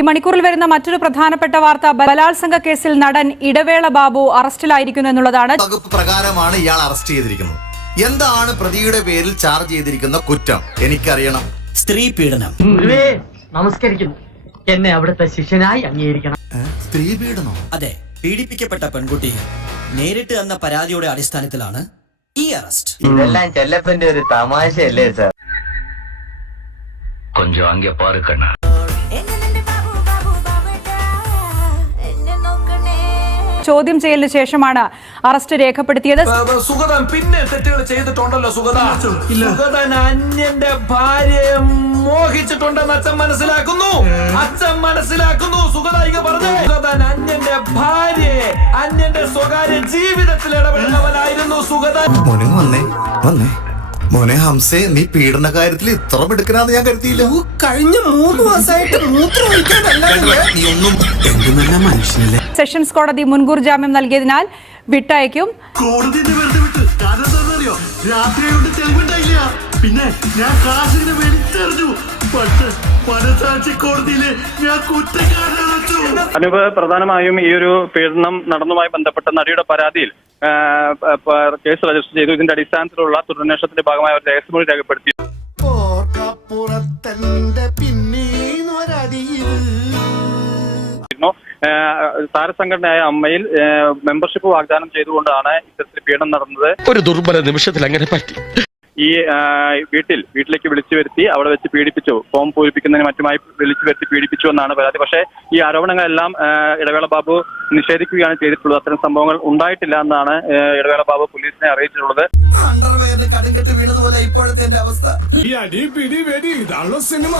ഈ മണിക്കൂറിൽ വരുന്ന മറ്റൊരു പ്രധാനപ്പെട്ട വാർത്ത ബലാത്സംഗ കേസിൽ നടൻ ഇടവേള ബാബു അറസ്റ്റിലായിരിക്കുന്നു എന്നുള്ളതാണ്. വകുപ്പ് പ്രകാരമാണ് ഇയാൾ അറസ്റ്റ് ചെയ്തിരിക്കുന്നത്. എന്താണ് പ്രതിയുടെ പേരിൽ ചാർജ് ചെയ്തിരിക്കുന്ന കുറ്റം എനിക്കറിയണം. സ്ത്രീ പീഡനം. നമസ്കരിക്കുന്നു. എന്നെ അവിടുത്തെ ശിഷ്യനായി അംഗീകരിക്കണം. സ്ത്രീ പീഡനം? അതെ, പീഡിപ്പിക്കപ്പെട്ട പെൺകുട്ടി നേരിട്ട് തന്ന പരാതിയുടെ അടിസ്ഥാനത്തിലാണ് ഈ അറസ്റ്റ്. ഇതെല്ലാം ചെല്ലപ്പന്റെ ഒരു തമാശയല്ലേ സാർ? கொஞ்சம் அங்கே பாரு கண்ணா. ചോദ്യം ചെയ്യലിന് ശേഷമാണ് അറസ്റ്റ് രേഖപ്പെടുത്തിയത്. സുഗതൻ പിന്നെ തെറ്റുകൾ ചെയ്തിട്ടുണ്ടല്ലോ. സുഗതൻ അന്യന്റെ ഭാര്യയെ മോഹിച്ചിട്ടുണ്ടെന്ന് അച്ഛൻ മനസ്സിലാക്കുന്നു. സുഗതൻ സുഗതൻ അന്യന്റെ ഭാര്യയെ അന്യന്റെ സ്വകാര്യ ജീവിതത്തിൽ ഇടപെടുന്നവനായിരുന്നു സുഗതൻ. മോനെ ഹംസേ, നീ പീഡന കാര്യത്തിൽ ഇത്ര മിടുക്കനാന്ന് ഞാൻ കരുതിയില്ല. കഴിഞ്ഞ 3 മാസമായിട്ട് സെഷൻസ് കോടതി മുൻകൂർ ജാമ്യം നൽകിയതിനാൽ വിട്ടയക്കും. കോടതിന്റെ വെറുതെ വിട്ട് കാരണം എന്താണെന്നറിയോ? രാത്രിയോട് തെളിവുണ്ടായില്ല. പിന്നെ ഞാൻ കാശിന് വലിച്ചെറിഞ്ഞു. പക്ഷെ മനസാക്ഷി കോടതിയില് ഞാൻ കുറ്റക്കാരനെ വെച്ചു. അനൂപ്, പ്രധാനമായും ഈ ഒരു പീഡനം നടന്നതുമായി ബന്ധപ്പെട്ട നടിയുടെ പരാതിയിൽ കേസ് രജിസ്റ്റർ ചെയ്തു. ഇതിന്റെ അടിസ്ഥാനത്തിലുള്ള തുടരന്വേഷണത്തിന്റെ ഭാഗമായി അവർ രഹസ്യമൊഴി രേഖപ്പെടുത്തി. താരസംഘടനയായ അമ്മയിൽ മെമ്പർഷിപ്പ് വാഗ്ദാനം ചെയ്തുകൊണ്ടാണ് ഇത്തരത്തിൽ പീഡനം നടന്നത്. ഒരു ദുർബല നിമിഷത്തിൽ അങ്ങനെ പറ്റി. ഈ വീട്ടിലേക്ക് വിളിച്ചു വരുത്തി അവിടെ വെച്ച് പീഡിപ്പിച്ചു, ഫോം പൂരിപ്പിക്കുന്നതിന് മറ്റുമായി വിളിച്ചു വരുത്തി പീഡിപ്പിച്ചു എന്നാണ് പരാതി. പക്ഷേ ഈ ആരോപണങ്ങളെല്ലാം ഇടവേള ബാബു നിഷേധിക്കുകയാണ് ചെയ്തിട്ടുള്ളത്. അത്തരം സംഭവങ്ങൾ ഉണ്ടായിട്ടില്ല എന്നാണ് ഇടവേള ബാബു പോലീസിനെ അറിയിച്ചിട്ടുള്ളത്. കടുങ്കെട്ട് വീണതുപോലെ ഇപ്പോഴത്തെ അവസ്ഥ. ഈ അടി പിടി വെടി ഇതാണല്ലോ സിനിമ.